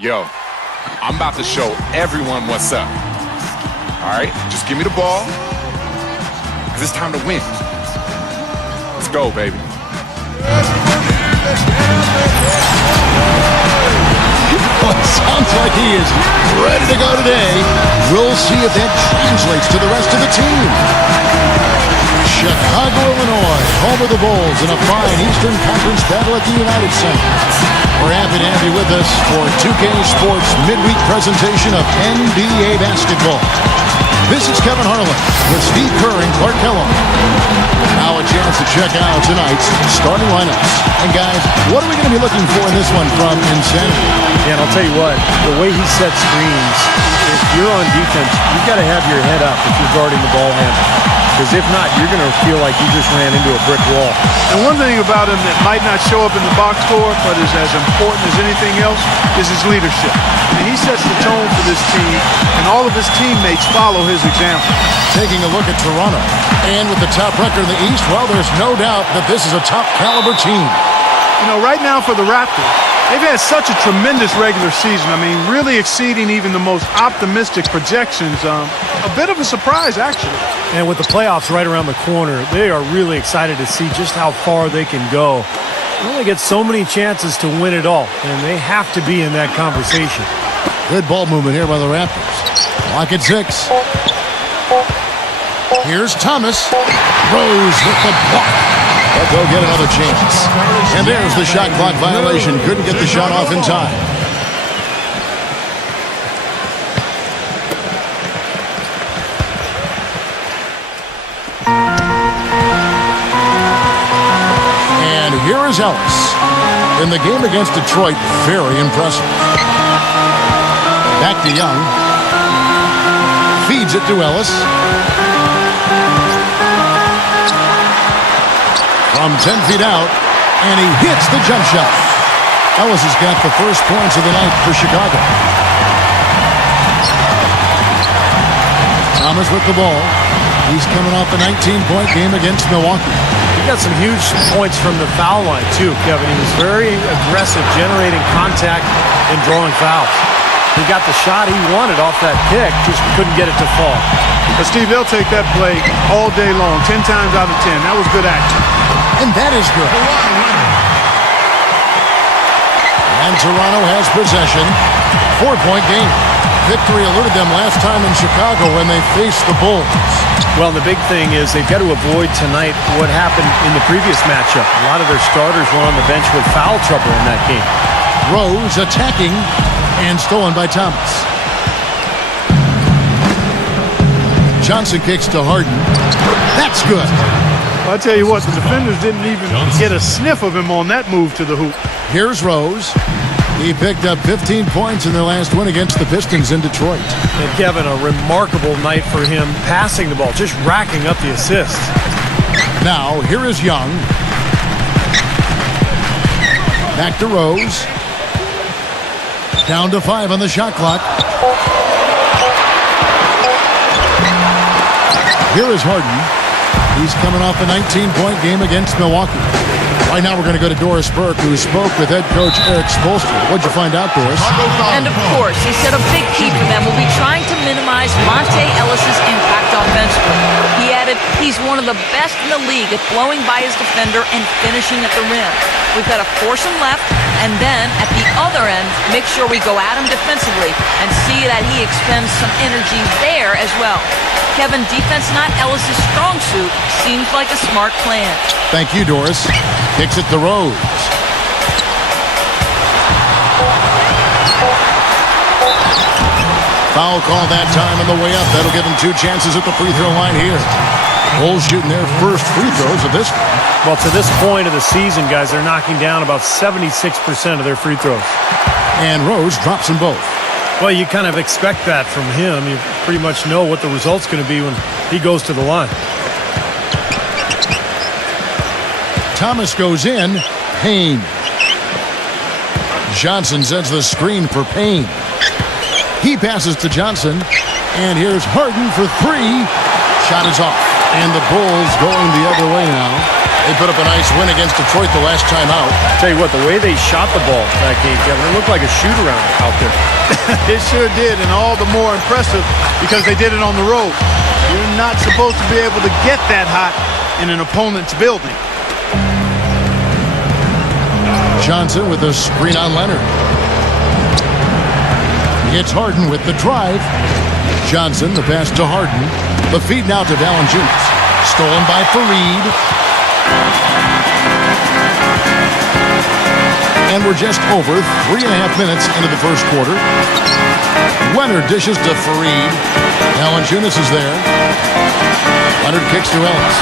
Yo, I'm about to show everyone what's up. All right, just give me the ball, because it's time to win. Let's go, baby. Well, it sounds like he is ready to go today. We'll see if that translates to the rest of the team. Chicago, Illinois, home of the Bulls in a fine Eastern Conference battle at the United Center. We're happy to have you with us for 2K Sports midweek presentation of NBA basketball. This is Kevin Harlan with Steve Kerr and Clark Kellogg. Now a chance to check out tonight's starting lineups. And guys, what are we going to be looking for in this one from Insanity? Yeah, and I'll tell you what, the way he sets screens, if you're on defense, you've got to have your head up if you're guarding the ball handle. Because if not, you're going to feel like you just ran into a brick wall. And one thing about him that might not show up in the box score, but is as important as anything else, is his leadership. And he sets the tone for this team, and all of his teammates follow his example. Taking a look at Toronto, and with the top record in the East, well, there's no doubt that this is a top-caliber team. You know, right now for the Raptors, they've had such a tremendous regular season. I mean, really exceeding even the most optimistic projections. A bit of a surprise, actually. And with the playoffs right around the corner, they are really excited to see just how far they can go. They only get so many chances to win it all, and they have to be in that conversation. Good ball movement here by the Raptors. Clock at 6. Here's Thomas. Rose with the block. But they'll get another chance. And there's the shot clock violation. Couldn't get the shot off in time. And here is Ellis. In the game against Detroit, very impressive. Back to Young. Feeds it to Ellis. From 10 feet out, and he hits the jump shot. Ellis has got the first points of the night for Chicago. Thomas with the ball. He's coming off a 19-point game against Milwaukee. He got some huge points from the foul line, too, Kevin. He was very aggressive, generating contact and drawing fouls. He got the shot he wanted off that pick, just couldn't get it to fall. But Steve, they'll take that play all day long, 10 times out of 10. That was good action. And that is good. And Toronto has possession. 4-point game. Victory eluded them last time in Chicago when they faced the Bulls. Well, the big thing is they've got to avoid tonight what happened in the previous matchup. A lot of their starters were on the bench with foul trouble in that game. Rose attacking and stolen by Thomas. Johnson kicks to Harden. That's good. I'll tell you what, the defenders didn't even get a sniff of him on that move to the hoop. Here's Rose. He picked up 15 points in their last win against the Pistons in Detroit. And Kevin, a remarkable night for him passing the ball, just racking up the assists. Now, here is Young. Back to Rose. Down to 5 on the shot clock. Here is Harden. He's coming off a 19-point game against Milwaukee. Right now we're going to go to Doris Burke, who spoke with head coach Eric Spoelstra. What'd you find out, Doris? And of course, he said a big key for them will be trying to minimize Monte Ellis's impact offensively. He added, he's one of the best in the league at blowing by his defender and finishing at the rim. We've got to force him left, and then at the other end, make sure we go at him defensively and see that he expends some energy there as well. Kevin, defense not Ellis' strong suit. Seems like a smart plan. Thank you, Doris. Kicks it to Rose. Foul call that time on the way up. That'll give him 2 chances at the free throw line here. Bulls shooting their first free throws of this one. Well, to this point of the season, guys, they're knocking down about 76% of their free throws. And Rose drops them both. Well, you kind of expect that from him. You pretty much know what the result's going to be when he goes to the line. Thomas goes in. Payne. Johnson sends the screen for Payne. He passes to Johnson. And here's Harden for 3. Shot is off. And the Bulls going the other way now. They put up a nice win against Detroit the last time out. Tell you what, the way they shot the ball that game, Kevin, it looked like a shoot-around out there. It sure did, and all the more impressive because they did it on the road. You're not supposed to be able to get that hot in an opponent's building. Johnson with a screen on Leonard. It's Harden with the drive. Johnson, the pass to Harden. The feed now to Valanciunas. Stolen by Fareed. And we're just over 3.5 minutes into the first quarter. Leonard dishes to Fareed. Valanciunas is there. Leonard kicks to Ellis.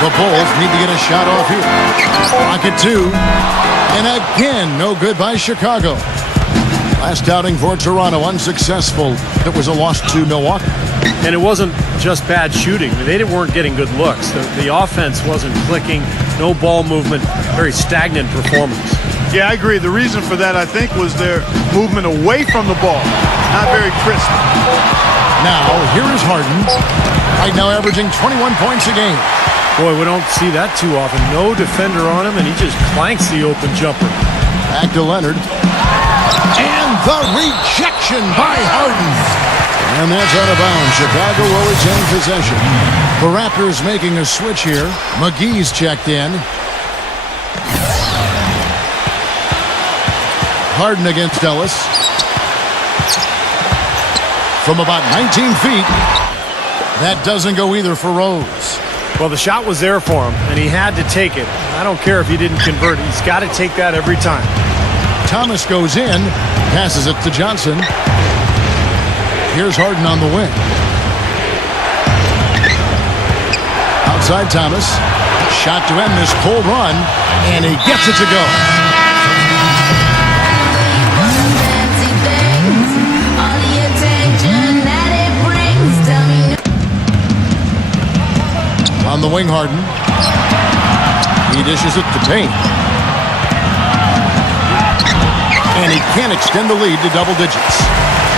The Bulls need to get a shot off here. Pocket two. And again, no good by Chicago. Last outing for Toronto, unsuccessful. It was a loss to Milwaukee. And it wasn't just bad shooting. They weren't getting good looks. The offense wasn't clicking. No ball movement. Very stagnant performance. Yeah, I agree. The reason for that, I think, was their movement away from the ball. Not very crisp. Now, here is Harden. Right now averaging 21 points a game. Boy, we don't see that too often. No defender on him, and he just clanks the open jumper. Back to Leonard. And the rejection by Harden. And that's out of bounds. Chicago will retain possession. The Raptors making a switch here. McGee's checked in. Harden against Ellis. From about 19 feet. That doesn't go either for Rose. Well, the shot was there for him, and he had to take it. I don't care if he didn't convert. He's got to take that every time. Thomas goes in, passes it to Johnson. Here's Harden on the wing. Outside Thomas. Shot to end this cold run, and he gets it to go. On the wing, Harden. He dishes it to Payne. And he can't extend the lead to double digits.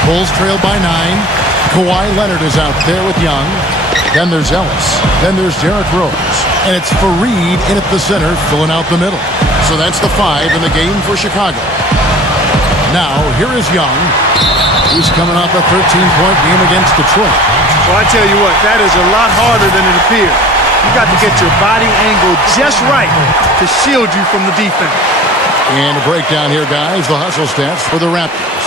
Bulls trail by 9. Kawhi Leonard is out there with Young. Then there's Ellis. Then there's Derrick Rose. And it's Fareed in at the center, filling out the middle. So that's the 5 in the game for Chicago. Now, here is Young. He's coming off a 13-point game against Detroit. Well, I tell you what, that is a lot harder than it appears. You got to get your body angle just right to shield you from the defense. And a breakdown here, guys. The hustle stats for the Raptors.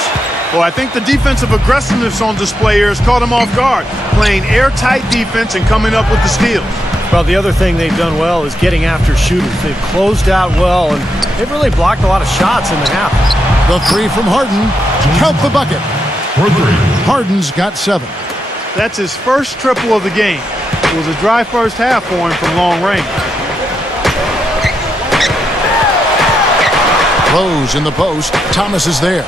Well, I think the defensive aggressiveness on display here has caught them off guard, playing airtight defense and coming up with the steals. Well, the other thing they've done well is getting after shooters. They've closed out well, and they've really blocked a lot of shots in the half. The 3 from Harden. Count the bucket. Harden's got 7. That's his first triple of the game. It was a dry first half for him from long range. Rose in the post. Thomas is there.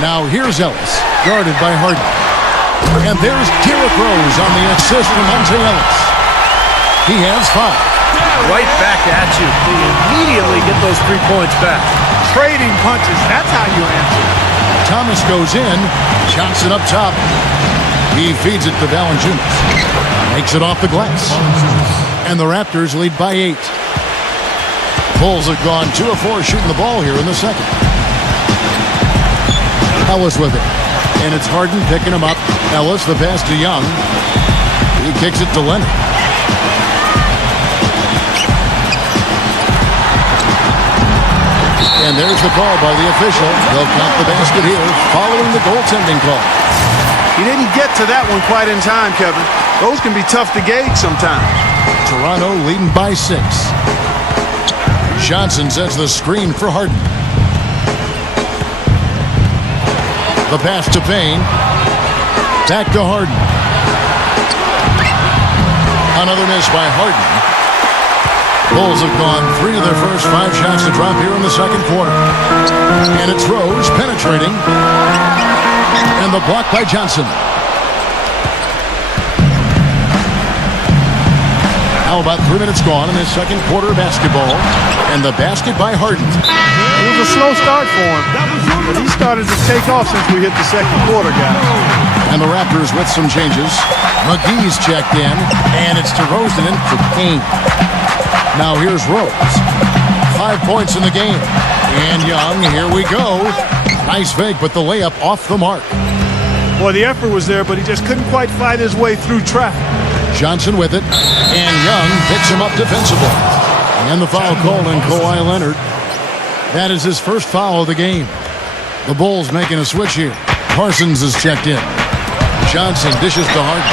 Now here's Ellis, guarded by Harden. And there's Derrick Rose on the assist from Monte Ellis. He has 5. Right back at you. They immediately get those 3 points back. Trading punches, that's how you answer. Thomas goes in. Johnson up top. He feeds it to Valanciunas. Makes it off the glass. And the Raptors lead by 8. Bulls have gone 2 of 4 shooting the ball here in the second. Ellis with it. And it's Harden picking him up. Ellis, the pass to Young. He kicks it to Leonard. And there's the call by the official. They'll count the basket here following the goaltending call. He didn't get to that one quite in time, Kevin. Those can be tough to gauge sometimes. Toronto leading by 6. Johnson sets the screen for Harden. The pass to Payne. Back to Harden. Another miss by Harden. Bulls have gone 3 of their first 5 shots to drop here in the second quarter. And it's Rose penetrating. And the block by Johnson. Now about 3 minutes gone in this second quarter of basketball. And the basket by Harden. It was a slow start for him, but he started to take off since we hit the second quarter, guys. And the Raptors with some changes. McGee's checked in, and it's DeRozan in for Kane. Now here's Rose. 5 points in the game. And Young, here we go. Nice fake, but the layup off the mark. Well, the effort was there, but he just couldn't quite fight his way through traffic. Johnson with it, and Young picks him up defensively. And the foul called on Kawhi Leonard. That is his first foul of the game. The Bulls making a switch here. Parsons is checked in. Johnson dishes to Harden.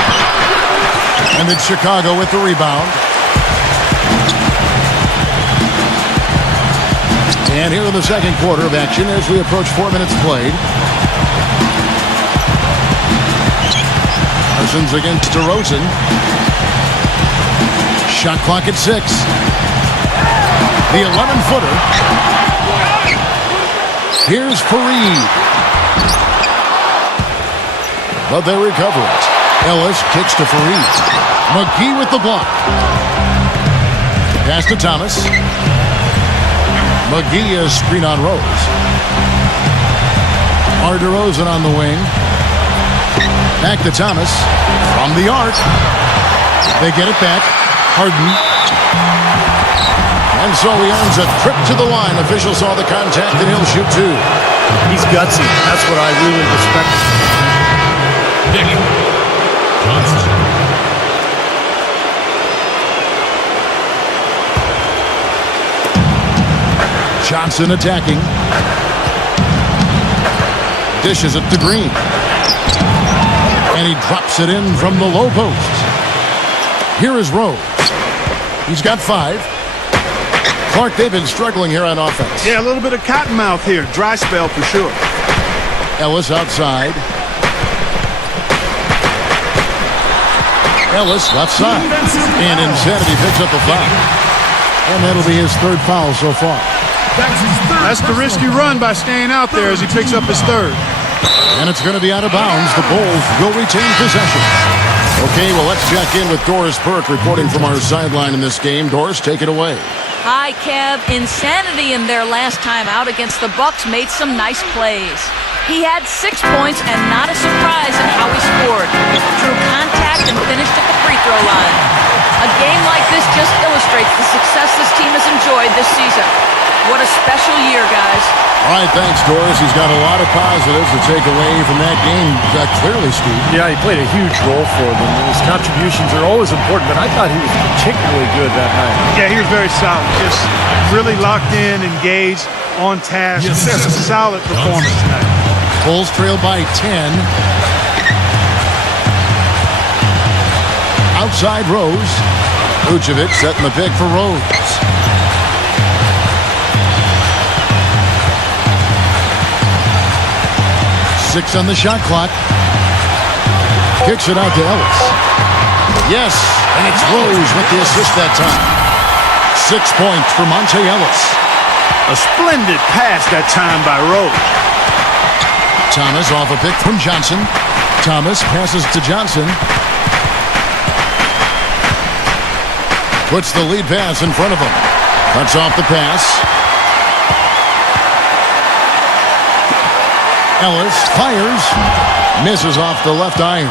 And it's Chicago with the rebound. And here in the second quarter of action as we approach 4 minutes played. Parsons against DeRozan. Shot clock at 6. The 11-footer. Here's Fareed. But they recover it. Ellis kicks to Fareed. McGee with the block. Pass to Thomas. McGee is screen on Rose. DeRozan on the wing. Back to Thomas. From the arc. They get it back. Harden. And so he earns a trip to the line. Officials saw the contact and he'll shoot 2. He's gutsy. That's what I really respect. Nick Johnson. Johnson attacking. Dishes it to Green. And he drops it in from the low post. Here is Rose. He's got 5. Clark, they've been struggling here on offense. Yeah, a little bit of cottonmouth here. Dry spell for sure. Ellis outside. Ellis left side. And Insanity picks up the foul. And that'll be his 3rd foul so far. That's the risky run by staying out there as he picks up his 3rd. And it's going to be out of bounds. The Bulls will retain possession. Okay, well, let's check in with Doris Burke reporting from our sideline in this game. Doris, take it away. Hi, Kev. Insanity in their last time out against the Bucks made some nice plays. He had 6 points and not a surprise in how he scored. Drew contact and finished at the free throw line. A game like this just illustrates the success this team has enjoyed this season. What a special year, guys. All right, thanks, Doris. He's got a lot of positives to take away from that game. Clearly, Steve. Yeah, he played a huge role for them. His contributions are always important, but I thought he was particularly good that night. Yeah, he was very solid. Just really locked in, engaged, on task. Yes, Just a solid performance tonight. Bulls trail by 10. Outside Rose. Vucevic setting the pick for Rose. Six on the shot clock. Kicks it out to Ellis. Yes, and it's Rose with the assist that time. 6 points for Monte Ellis. A splendid pass that time by Rose. Thomas off a pick from Johnson. Thomas passes to Johnson. Puts the lead pass in front of him. Cuts off the pass. Ellis fires. Misses off the left iron.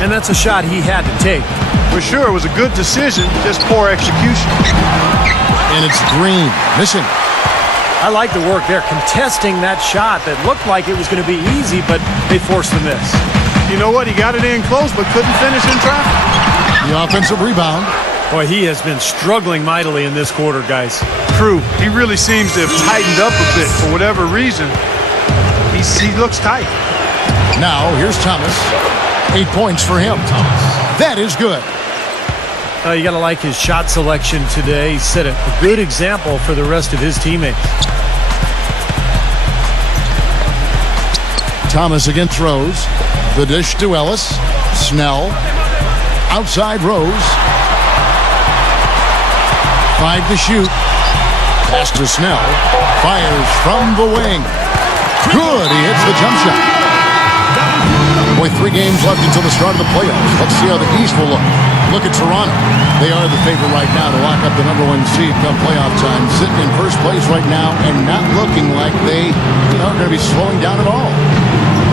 And that's a shot he had to take. For sure, it was a good decision, just poor execution. And it's Green missing. I like the work there, contesting that shot that looked like it was going to be easy, but they forced the miss. You know what? He got it in close, but couldn't finish in traffic. The offensive rebound. Boy, he has been struggling mightily in this quarter, guys. True. He really seems to have tightened up a bit for whatever reason. He looks tight. Now, here's Thomas. 8 points for him. That is good. You got to like his shot selection today. He set a good example for the rest of his teammates. Thomas against Rose. The dish to Ellis. Snell. Outside Rose. 5 to shoot. Pass to Snell. Fires from the wing. Good. He hits the jump shot. Boy, 3 games left until the start of the playoffs. Let's see how the East will look. Look at Toronto. They are the favorite right now to lock up the #1 seed come playoff time. Sitting in first place right now and not looking like they are going to be slowing down at all.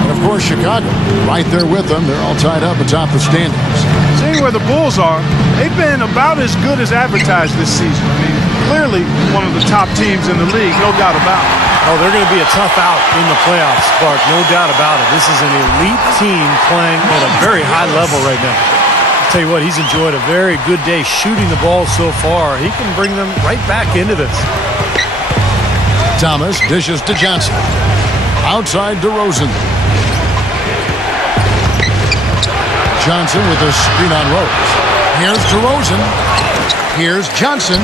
And, of course, Chicago right there with them. They're all tied up atop the standings. Seeing where the Bulls are, they've been about as good as advertised this season. I mean, clearly one of the top teams in the league, no doubt about it. Oh, they're going to be a tough out in the playoffs, Clark, no doubt about it. This is an elite team playing at a very high level right now. I'll tell you what, he's enjoyed a very good day shooting the ball so far. He can bring them right back into this. Thomas dishes to Johnson. Outside DeRozan. Johnson with a screen on Rose. Here's DeRozan. Here's Johnson.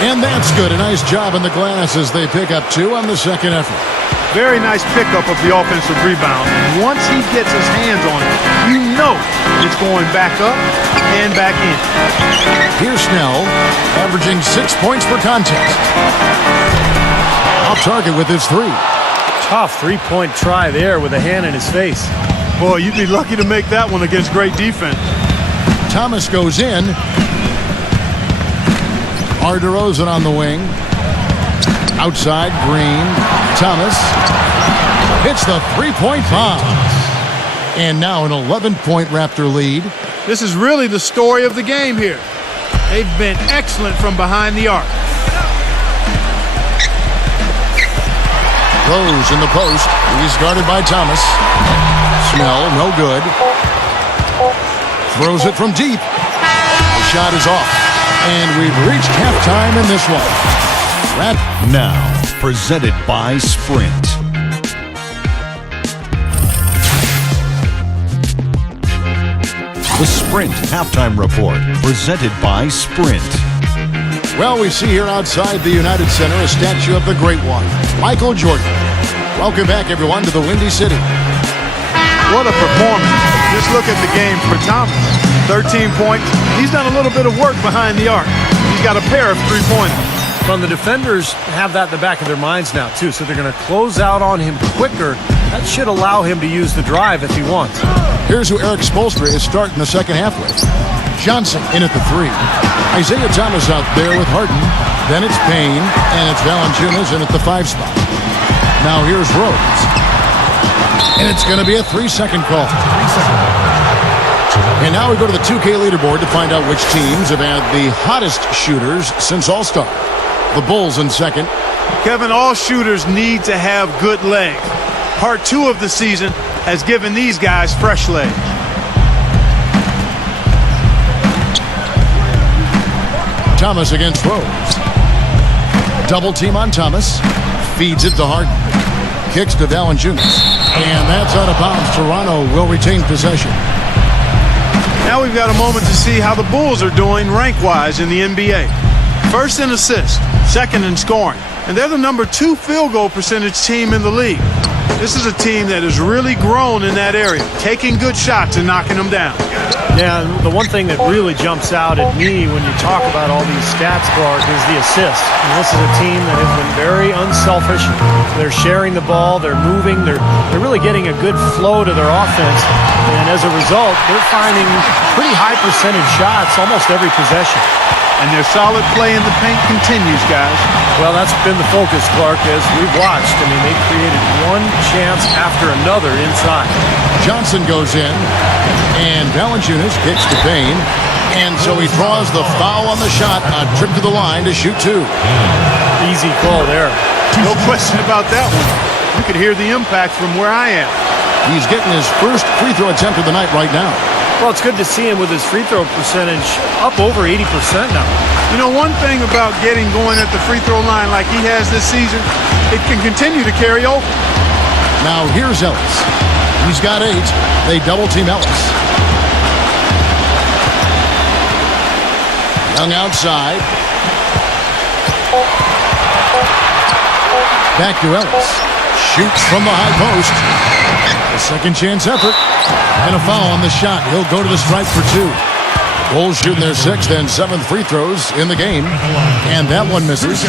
And that's good. A nice job in the glass as they pick up 2 on the second effort. Very nice pickup of the offensive rebound. And once he gets his hands on it, you know it's going back up and back in. Here's Snell, averaging 6 points per contest. Off target with his 3. Tough three-point try there with a hand in his face. Boy, you'd be lucky to make that one against great defense. Thomas goes in. DeRozan on the wing. Outside, Green. Thomas hits the three-point bomb. And now an 11-point Raptor lead. This is really the story of the game here. They've been excellent from behind the arc. Rose in the post. He's guarded by Thomas. Snell, no good. Throws it from deep. The shot is off. And we've reached halftime in this one. Now, presented by Sprint. The Sprint Halftime Report, presented by Sprint. Well, we see here outside the United Center a statue of the great one, Michael Jordan. Welcome back, everyone, to the Windy City. What a performance. Just look at the game for Thomas. 13 points. He's done a little bit of work behind the arc. He's got a pair of three-pointers. Well, the defenders have that in the back of their minds now, too, so they're going to close out on him quicker. That should allow him to use the drive if he wants. Here's who Eric Spoelstra is starting the second half with. Johnson in at the 3. Isaiah Thomas out there with Harden. Then it's Payne, and it's Valanciunas in at the 5 spot. Now here's Rose. And it's going to be a 3-second call. And now we go to the 2K leaderboard to find out which teams have had the hottest shooters since All-Star. The Bulls in second. Kevin, all shooters need to have good legs. Part 2 of the season has given these guys fresh legs. Thomas against Rose. Double team on Thomas. Feeds it to Harden. Kicks to Valanciunas. And that's out of bounds. Toronto will retain possession. Now we've got a moment to see how the Bulls are doing rank-wise in the NBA. First in assists, second in scoring, and they're the number 2 field goal percentage team in the league. This is a team that has really grown in that area, taking good shots and knocking them down. Yeah, the one thing that really jumps out at me when you talk about all these stats, Clark, is the assists. And this is a team that has been very unselfish. They're sharing the ball, they're moving, they're really getting a good flow to their offense. And as a result, they're finding pretty high percentage shots almost every possession. And their solid play in the paint continues, guys. Well, that's been the focus, Clark, as we've watched. I mean, they created one chance after another inside. Johnson goes in, and Valanciunas kicks to Payne. And so he draws the foul on the shot, a trip to the line to shoot 2. Easy call there. No question about that one. You could hear the impact from where I am. He's getting his first free throw attempt of the night right now. Well, it's good to see him with his free throw percentage up over 80% now. You know, one thing about getting going at the free throw line like he has this season, it can continue to carry over. Now here's Ellis. He's got 8. They double team Ellis. Young outside. Back to Ellis. Shoots from the high post. A second chance effort. And a foul on the shot. He'll go to the stripe for 2. Bulls shooting their 6th and 7th free throws in the game. And that one misses.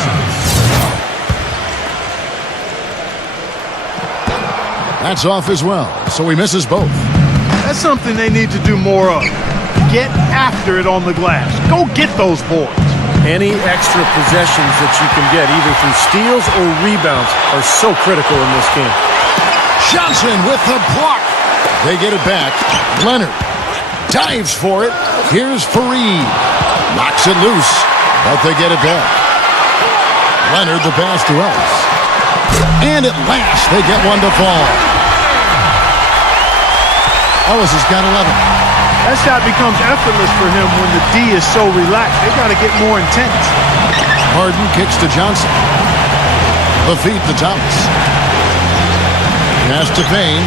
That's off as well. So he misses both. That's something they need to do more of. Get after it on the glass. Go get those boards. Any extra possessions that you can get, either through steals or rebounds, are so critical in this game. Johnson with the block. They get it back. Leonard dives for it. Here's Fareed. Knocks it loose, but they get it back. Leonard the pass to Ellis. And at last, they get one to fall. Ellis has got 11. That shot becomes effortless for him when the D is so relaxed. They got to get more intense. Harden kicks to Johnson. The feed to Thomas. Pass to Payne.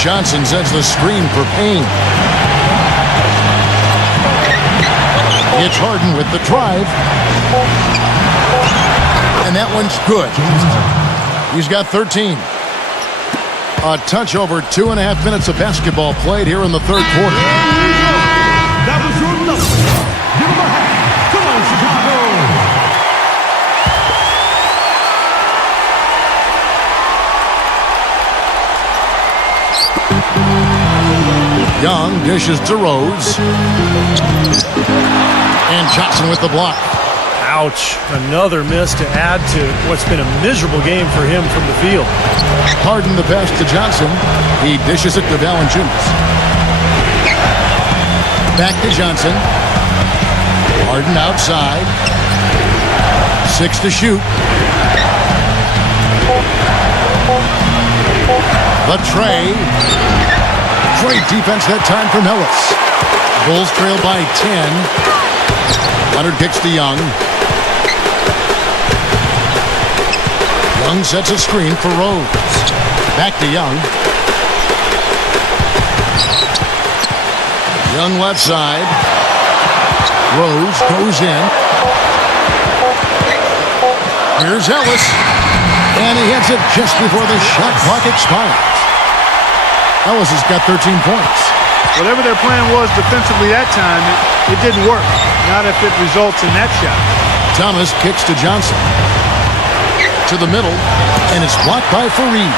Johnson sets the screen for Payne. It's Harden with the drive. And that one's good. He's got 13. A touch over 2.5 minutes of basketball played here in the third quarter. That was your number. Give him a hand. Come on, Chicago. Young dishes to Rose. And Johnson with the block. Ouch. Another miss to add to what's been a miserable game for him from the field. Harden the pass to Johnson. He dishes it to Valanciunas. Back to Johnson. Harden outside. 6 to shoot. The tray. Great defense that time from Ellis. Bulls trail by 10. Leonard kicks to Young. Young sets a screen for Rose. Back to Young. Young left side. Rose goes in. Here's Ellis. And he hits it just before the shot clock expires. Ellis has got 13 points. Whatever their plan was defensively that time, it didn't work. Not if it results in that shot. Thomas kicks to Johnson. To the middle, and it's blocked by Fareed.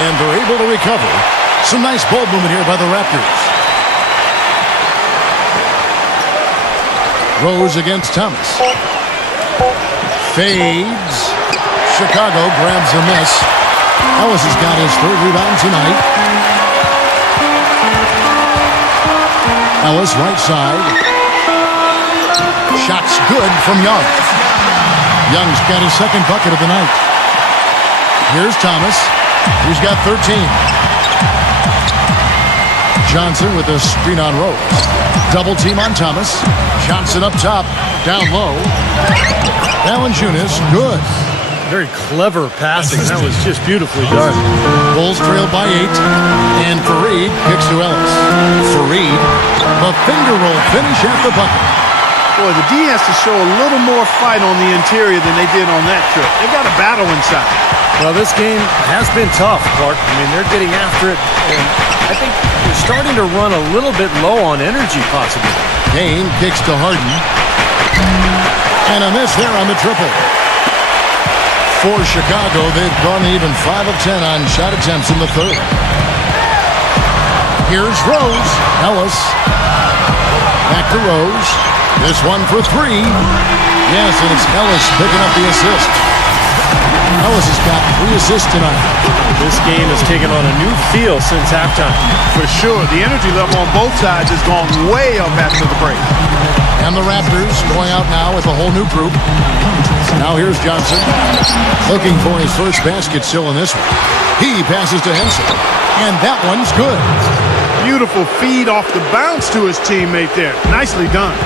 And they're able to recover. Some nice ball movement here by the Raptors. Rose against Thomas. Fades. Chicago grabs the miss. Ellis has got his third rebound tonight. Ellis right side. Shot's good from Young. Young's got his second bucket of the night. Here's Thomas. He's got 13. Johnson with a screen on Rose. Double team on Thomas. Johnson up top. Down low. Valanciunas, good. Very clever passing. That was just beautifully done. Bulls trail by 8. And Fareed kicks to Ellis. Fareed, a finger roll finish at the bucket. Boy, the D has to show a little more fight on the interior than they did on that trip. They got a battle inside. Well, this game has been tough, Clark. I mean, they're getting after it, and I think they're starting to run a little bit low on energy, possibly. Payne kicks to Harden. And a miss there on the triple. For Chicago, they've gone even 5 of 10 on shot attempts in the third. Here's Rose. Ellis. Back to Rose. This one for 3. Yes, and it's Ellis picking up the assist. Ellis has got 3 assists tonight. This game has taken on a new feel since halftime. For sure, the energy level on both sides has gone way up after the break. And the Raptors going out now with a whole new group. Now here's Johnson. Looking for his first basket still in this one. He passes to Henson. And that one's good. Beautiful feed off the bounce to his teammate there. Nicely done.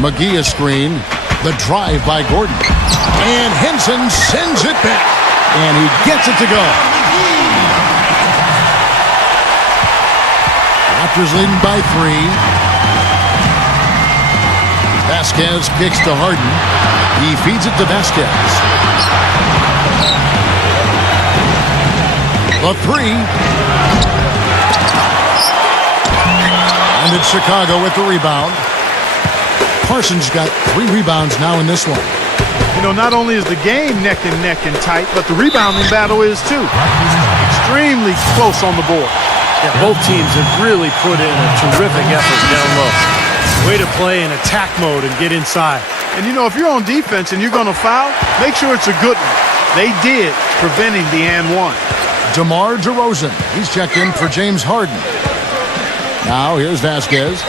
McGee a screen. The drive by Gordon. And Henson sends it back. And he gets it to go. Raptors leading by 3. Vasquez kicks to Harden. He feeds it to Vasquez. The 3. And it's Chicago with the rebound. Parsons got 3 rebounds now in this one. You know, not only is the game neck and neck and tight, but the rebounding battle is too. Extremely close on the board. Yeah, both teams have really put in a terrific effort down low. Way to play in attack mode and get inside. And you know, if you're on defense and you're going to foul, make sure it's a good one. They did, preventing the and one. DeMar DeRozan. He's checked in for James Harden. Now here's Vasquez.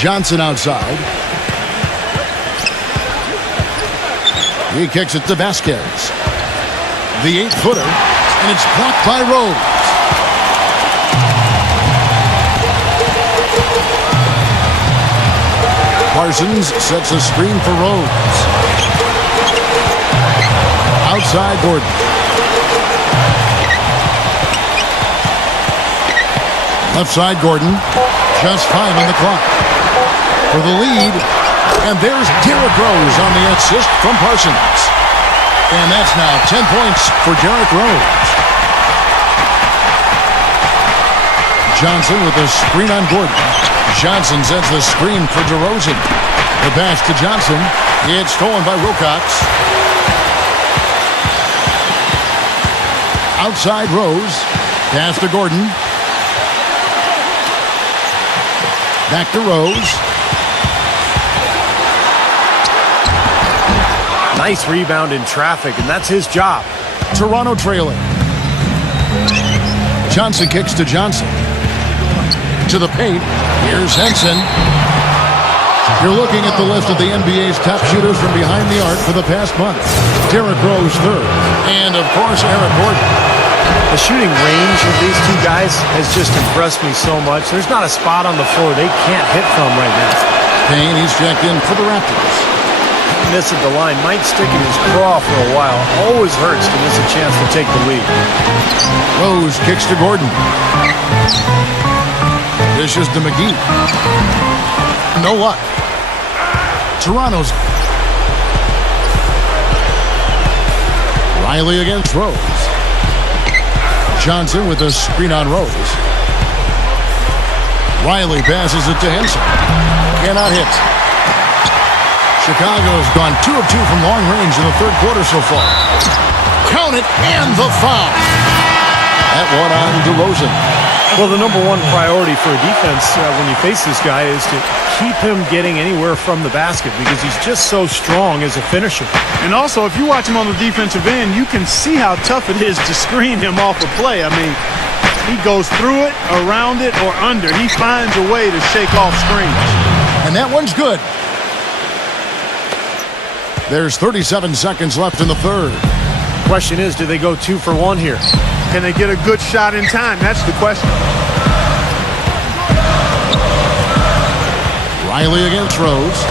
Johnson outside. He kicks it to Vasquez. The 8-footer, and it's blocked by Rose. Parsons sets a screen for Rose. Outside Gordon. Left side Gordon. Just 5 on the clock. For the lead. And there's Derrick Rose on the assist from Parsons. And that's now 10 points for Derrick Rose. Johnson with a screen on Gordon. Johnson sets the screen for DeRozan. The pass to Johnson. It's stolen by Wilcox. Outside Rose. Pass to Gordon. Back to Rose. Nice rebound in traffic, and that's his job. Toronto trailing. Johnson kicks to Johnson. To the paint. Here's Henson. You're looking at the list of the NBA's top shooters from behind the arc for the past month. Derrick Rose third. And, of course, Eric Gordon. The shooting range of these two guys has just impressed me so much. There's not a spot on the floor they can't hit from right now. Payne, he's checked in for the Raptors. Miss at the line might stick in his craw for a while. Always hurts to miss a chance to take the lead. Rose kicks to Gordon. Dishes to McGee. No luck. Toronto's. Riley against Rose. Johnson with a screen on Rose. Riley passes it to Henson. Cannot hit. Chicago's gone 2 of 2 from long range in the third quarter so far. Count it, and the foul. That one on DeRozan. Well, the number one priority for a defense when you face this guy is to keep him getting anywhere from the basket because he's just so strong as a finisher. And also, if you watch him on the defensive end, you can see how tough it is to screen him off a play. I mean, he goes through it, around it, or under. He finds a way to shake off screens. And that one's good. There's 37 seconds left in the third. Question is, do they go 2 for 1 here? Can they get a good shot in time? That's the question. Riley against Rose.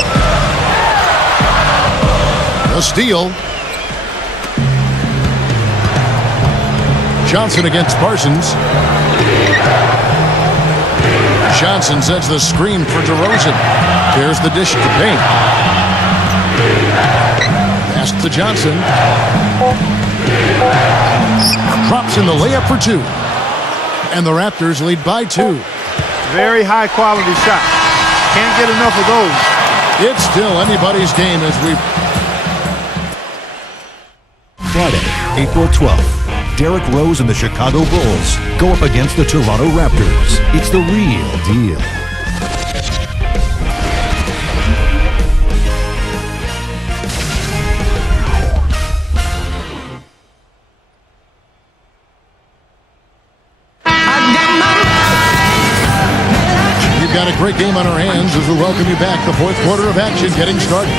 The steal. Johnson against Parsons. Johnson sets the screen for DeRozan. There's the dish to Payne. Pass to Johnson. Drops in the layup for 2. And the Raptors lead by 2. Very high quality shot. Can't get enough of those. It's still anybody's game as we... Friday, April 12th. Derrick Rose and the Chicago Bulls go up against the Toronto Raptors. It's the real deal. We've got a great game on our hands as we welcome you back. The fourth quarter of action getting started.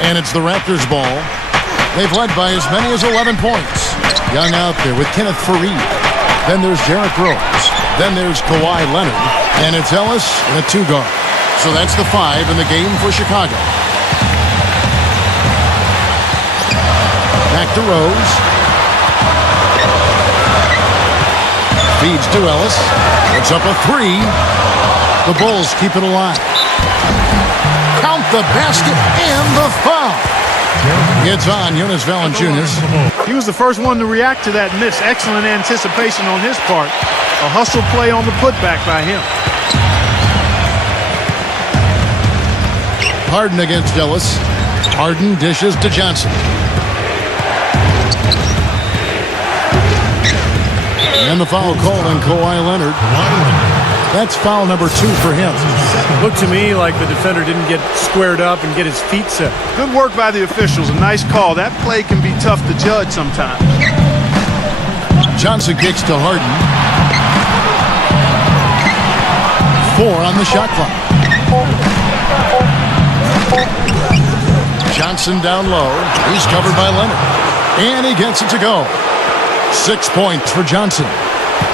And it's the Raptors ball. They've led by as many as 11 points. Young out there with Kenneth Faried. Then there's Derrick Rose. Then there's Kawhi Leonard. And it's Ellis and a 2-guard. So that's the 5 in the game for Chicago. Back to Rose. Feeds to Ellis. Puts up a 3. The Bulls keep it alive. Count the basket and the foul. It's on Jonas Valanciunas. He was the first one to react to that miss. Excellent anticipation on his part. A hustle play on the putback by him. Harden against Ellis. Harden dishes to Johnson. And the foul called on Kawhi Leonard. That's foul number 2 for him. Looked to me like the defender didn't get squared up and get his feet set. Good work by the officials. A nice call. That play can be tough to judge sometimes. Johnson kicks to Harden. 4 on the shot clock. Johnson down low. He's covered by Leonard. And he gets it to go. 6 points for Johnson.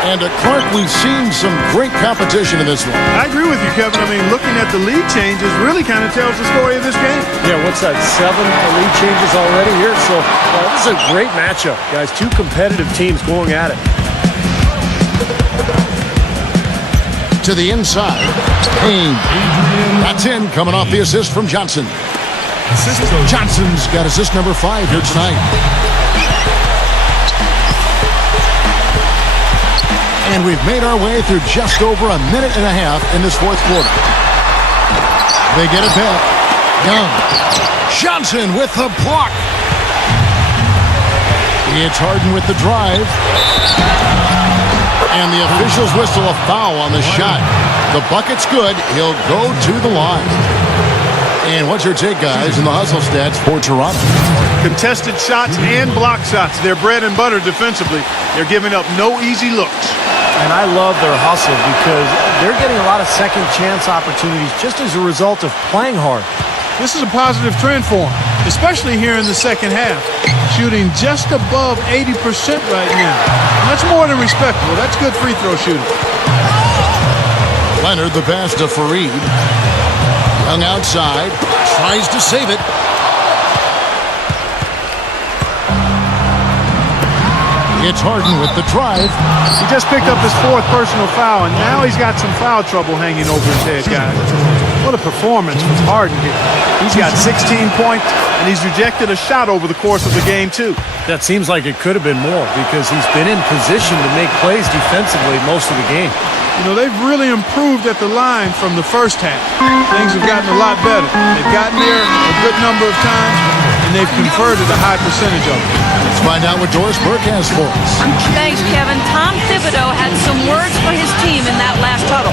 And Clark, we've seen some great competition in this one. I agree with you, Kevin. I mean, looking at the lead changes really kind of tells the story of this game. Yeah, what's that, 7 lead changes already here? So this is a great matchup, guys. 2 competitive teams going at it. To the inside. Payne. That's in, coming off the assist from Johnson. Johnson's got assist number 5 here tonight. And we've made our way through just over a minute and a half in this fourth quarter. They get it back. Young. Johnson with the block. It's Harden with the drive. And the officials whistle a foul on the shot. The bucket's good. He'll go to the line. And what's your take, guys, in the hustle stats for Toronto? Contested shots and block shots. They're bread and butter defensively. They're giving up no easy looks. And I love their hustle because they're getting a lot of second chance opportunities just as a result of playing hard. This is a positive trend for them, especially here in the second half. Shooting just above 80% right now. And that's more than respectable. That's good free throw shooting. Leonard, the pass to Fareed. Young outside. Tries to save it. It's Harden with the drive. He just picked up his 4th personal foul, and now he's got some foul trouble hanging over his head, guys. What a performance from Harden here. He's got 16 points, and he's rejected a shot over the course of the game, too. That seems like it could have been more because he's been in position to make plays defensively most of the game. You know, they've really improved at the line from the first half. Things have gotten a lot better. They've gotten there a good number of times, and they've converted a high percentage of it. Let's find out what Doris Burke has for us. Thanks, Kevin. Tom Thibodeau had some words for his team in that last huddle.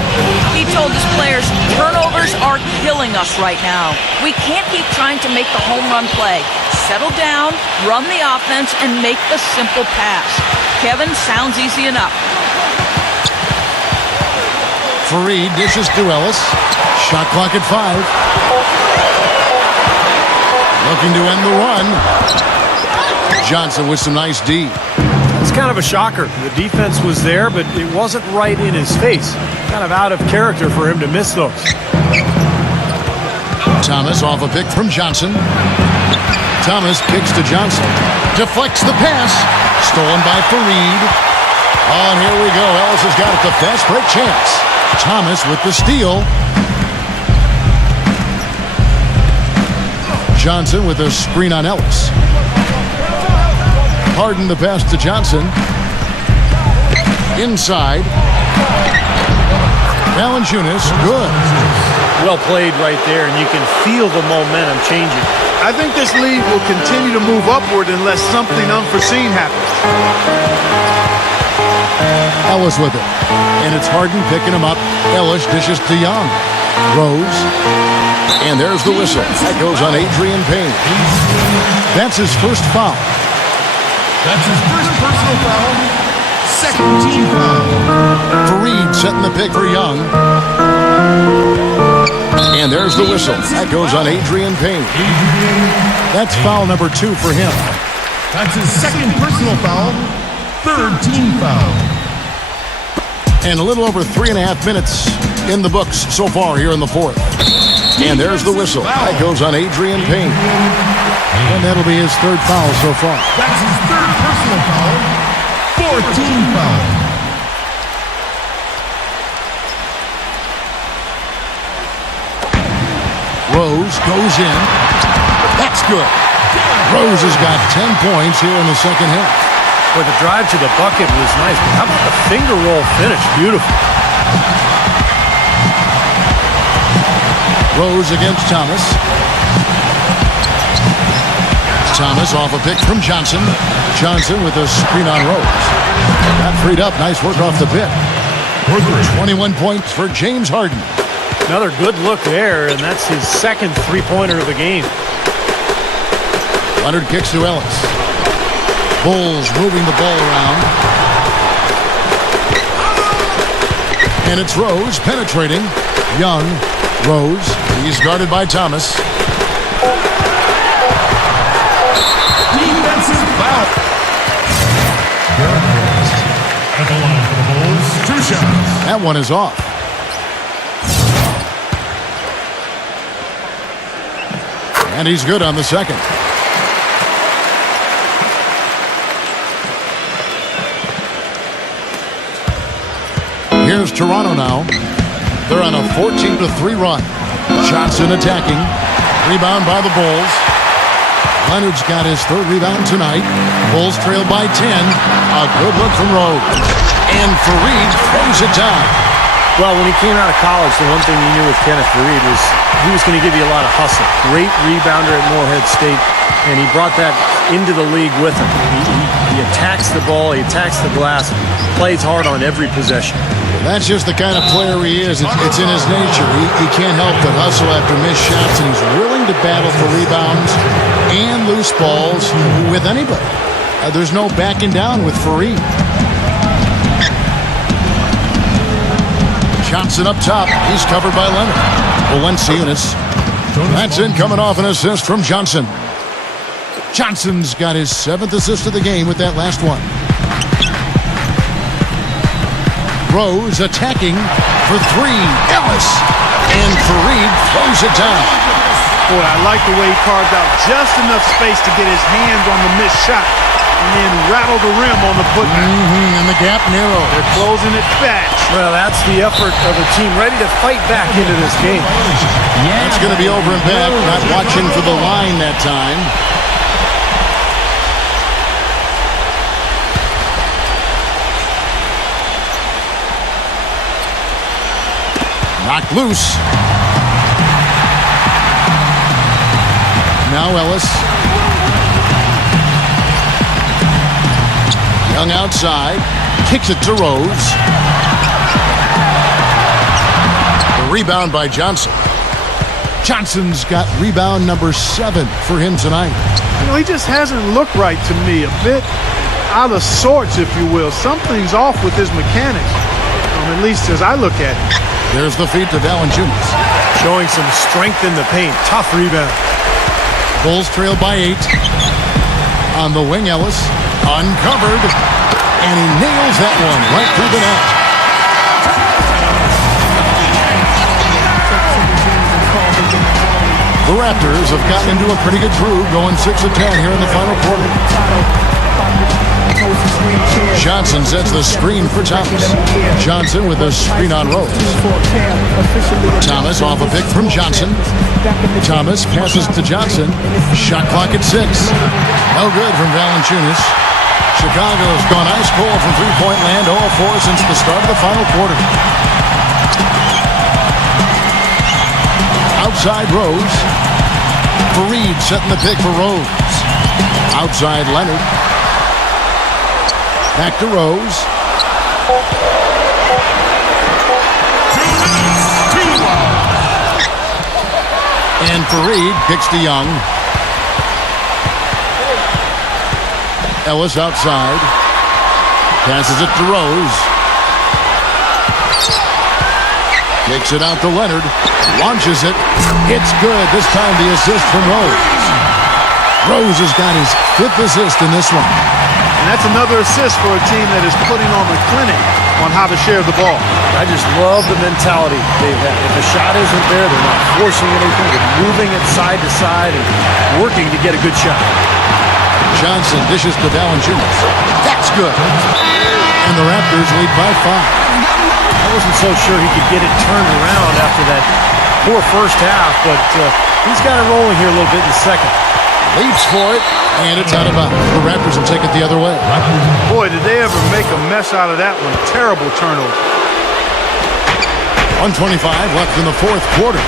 He told his players, turnovers are killing us right now. We can't keep trying to make the home run play. Settle down, run the offense, and make the simple pass. Kevin, sounds easy enough. Fareed dishes to Ellis. Shot clock at 5. Looking to end the run. Johnson with some nice D. It's kind of a shocker. The defense was there, but it wasn't right in his face. Kind of out of character for him to miss those. Thomas off a pick from Johnson. Thomas kicks to Johnson. Deflects the pass. Stolen by Fareed. Oh, and here we go. Ellis has got it. The fast break chance. Thomas with the steal. Johnson with a screen on Ellis. Harden the pass to Johnson. Inside. Valanciunas, good. Well played right there, and you can feel the momentum changing. I think this lead will continue to move upward unless something unforeseen happens. Ellis with it. And it's Harden picking him up. Ellis dishes to Young. Rose. And there's the whistle. That goes on Adrian Payne. That's his first foul. That's his first personal foul. Second team foul. Fareed setting the pick for Young. And there's the whistle. That goes on Adrian Payne. That's foul number 2 for him. That's his second personal foul. Third team foul. And a little over 3.5 minutes in the books so far here in the fourth. And there's the whistle. That goes on Adrian Payne. And that'll be his 3rd foul so far. That's his 3rd personal foul. 4th team foul. Rose goes in. That's good. Rose has got 10 points here in the second half. But the drive to the bucket was nice. But how about the finger roll finish? Beautiful. Rose against Thomas. Thomas off a pick from Johnson. Johnson with a screen on Rose. Got freed up. Nice work off the pick. for 3. 21 points for James Harden. Another good look there, and that's his second three-pointer of the game. Leonard kicks to Ellis. Bulls moving the ball around. And it's Rose penetrating. Young. Rose. He's guarded by Thomas. Defensive foul. Derrick Rose at the line for the Bulls. 2 shots. That one is off. And he's good on the second. Here's Toronto now. They're on a 14-3 run. Johnson attacking. Rebound by the Bulls. Leonard's got his third rebound tonight. Bulls trail by 10. A good look from Rose. And Fareed throws it down. Well, when he came out of college, the one thing you knew with Kenneth Fareed was he was going to give you a lot of hustle. Great rebounder at Morehead State, and he brought that into the league with him. He attacks the ball, he attacks the glass, plays hard on every possession. That's just the kind of player he is. It's in his nature. He can't help but hustle after missed shots, and he's willing to battle for rebounds and loose balls with anybody. There's no backing down with Fareed. Johnson up top. He's covered by Leonard. Valanciunas. That's in, coming off an assist from Johnson. Johnson's got his 7th assist of the game with that last one. Rose attacking for 3. Ellis. And Fareed throws it down. Boy, I like the way he carved out just enough space to get his hands on the missed shot and then rattle the rim on the putback. And the gap narrows. They're closing it fast. Well, that's the effort of a team ready to fight back into this game. That's going to be over and back. Not watching for the line that time. Knocked loose. Now Ellis. Young outside. Kicks it to Rose. The rebound by Johnson. Johnson's got rebound number 7 for him tonight. You know, he just hasn't looked right to me. A bit out of sorts, if you will. Something's off with his mechanics, at least as I look at it. There's the feed to Valanciunas. Showing some strength in the paint. Tough rebound. Bulls trail by 8. On the wing, Ellis. Uncovered. And he nails that one right through the net. The Raptors have gotten into a pretty good groove, going 6 of 10 here in the final quarter. Johnson sets the screen for Thomas. Johnson with a screen on Rose. Thomas off a pick from Johnson. Thomas passes to Johnson. Shot clock at 6. No good from Valanciunas. Chicago's gone ice cold from three-point land, 0-4 since the start of the final quarter. Outside Rose. Fareed setting the pick for Rose. Outside Leonard. Back to Rose. And Fareed kicks to Young. Ellis outside. Passes it to Rose. Kicks it out to Leonard. Launches it. It's good. This time the assist from Rose. Rose has got his 5th assist in this one. And that's another assist for a team that is putting on the clinic on how to share the ball. I just love the mentality they've had. If a shot isn't there, they're not forcing anything. They're moving it side to side and working to get a good shot. Johnson dishes to Valanciunas. That's good. And the Raptors lead by 5. I wasn't so sure he could get it turned around after that poor first half, but he's got it rolling here a little bit in the second. Leaps for it, and it's out of bounds. The Raptors will take it the other way. Boy, did they ever make a mess out of that one. Terrible turnover. 1:25 left in the 4th quarter.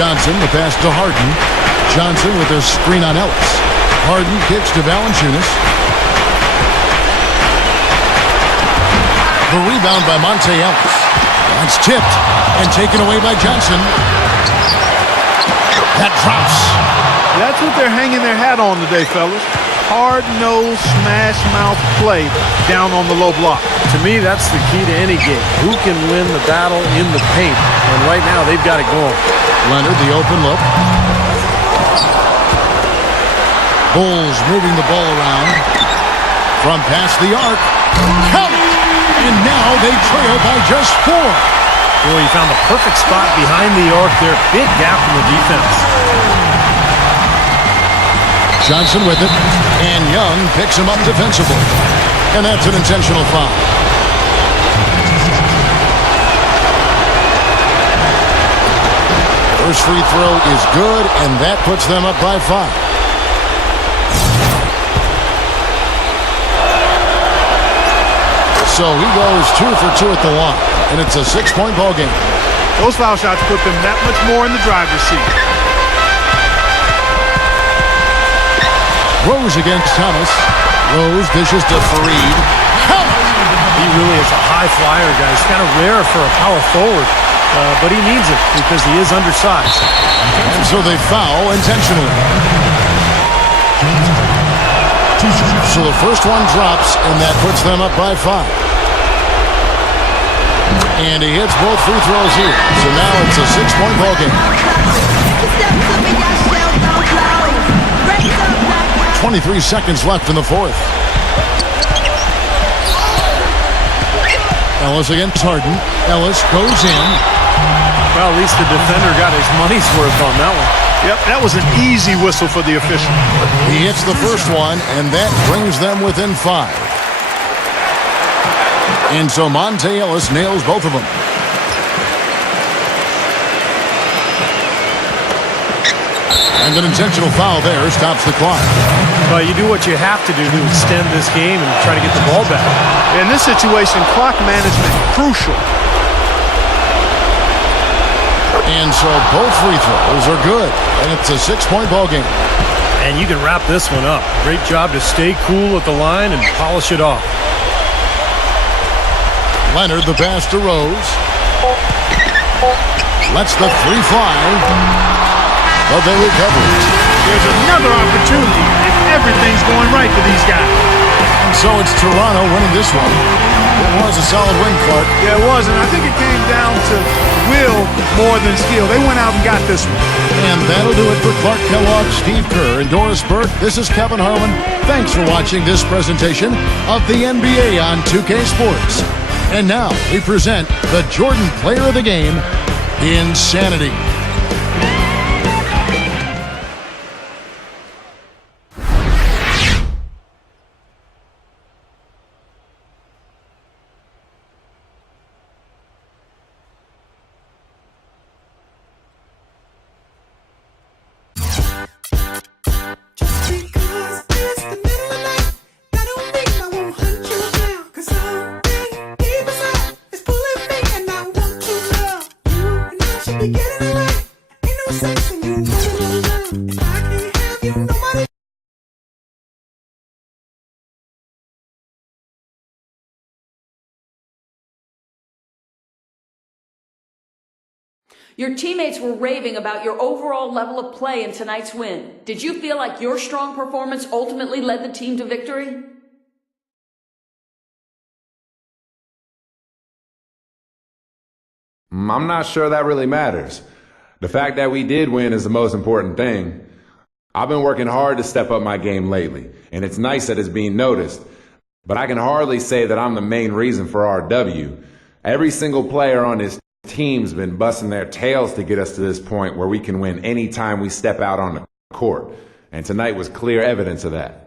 Johnson, the pass to Harden. Johnson with a screen on Ellis. Harden kicks to Valanciunas. The rebound by Monte Ellis. That's tipped and taken away by Johnson. That drops. That's what they're hanging their hat on today, fellas. Hard-nosed, smash-mouth play down on the low block. To me, that's the key to any game. Who can win the battle in the paint? And right now, they've got it going. Leonard, the open look. Bulls moving the ball around. From past the arc. Count it! And now they trail by just 4. Boy, he found the perfect spot behind the arc there. Big gap in the defense. Johnson with it. And Young picks him up defensively. And that's an intentional foul. First free throw is good, and that puts them up by 5. So he goes 2 for 2 at the line, and it's a 6-point ball game. Those foul shots put them that much more in the driver's seat. Rose against Thomas. Rose dishes to Fareed. He really is a high flyer, guys. It's kind of rare for a power forward, but he needs it because he is undersized. And so they foul intentionally. So the first one drops, and that puts them up by 5. And he hits both free throws here. So now it's a 6-point ball game. 23 seconds left in the fourth. Ellis against Harden. Ellis goes in. Well, at least the defender got his money's worth on that one. Yep, that was an easy whistle for the official. He hits the first one, and that brings them within 5. And so Monte Ellis nails both of them. And an intentional foul there stops the clock. Well, you do what you have to do to extend this game and try to get the ball back. In this situation, clock management crucial. And so both free throws are good. And it's a 6-point ball game. And you can wrap this one up. Great job to stay cool at the line and polish it off. Leonard, the pass to Rose. Lets the 3 fly. But they recover it. There's another opportunity if everything's going right for these guys. And so it's Toronto winning this one. It was a solid win, Clark. Yeah, it was, and I think it came down to will more than skill. They went out and got this one. And that'll do it for Clark Kellogg, Steve Kerr, and Doris Burke. This is Kevin Harlan. Thanks for watching this presentation of the NBA on 2K Sports. And now we present the Jordan Player of the Game, Insanity. Your teammates were raving about your overall level of play in tonight's win. Did you feel like your strong performance ultimately led the team to victory? I'm not sure that really matters. The fact that we did win is the most important thing. I've been working hard to step up my game lately, and it's nice that it's being noticed. But I can hardly say that I'm the main reason for our W. Every single player on this team's been busting their tails to get us to this point where we can win any time we step out on the court. And tonight was clear evidence of that.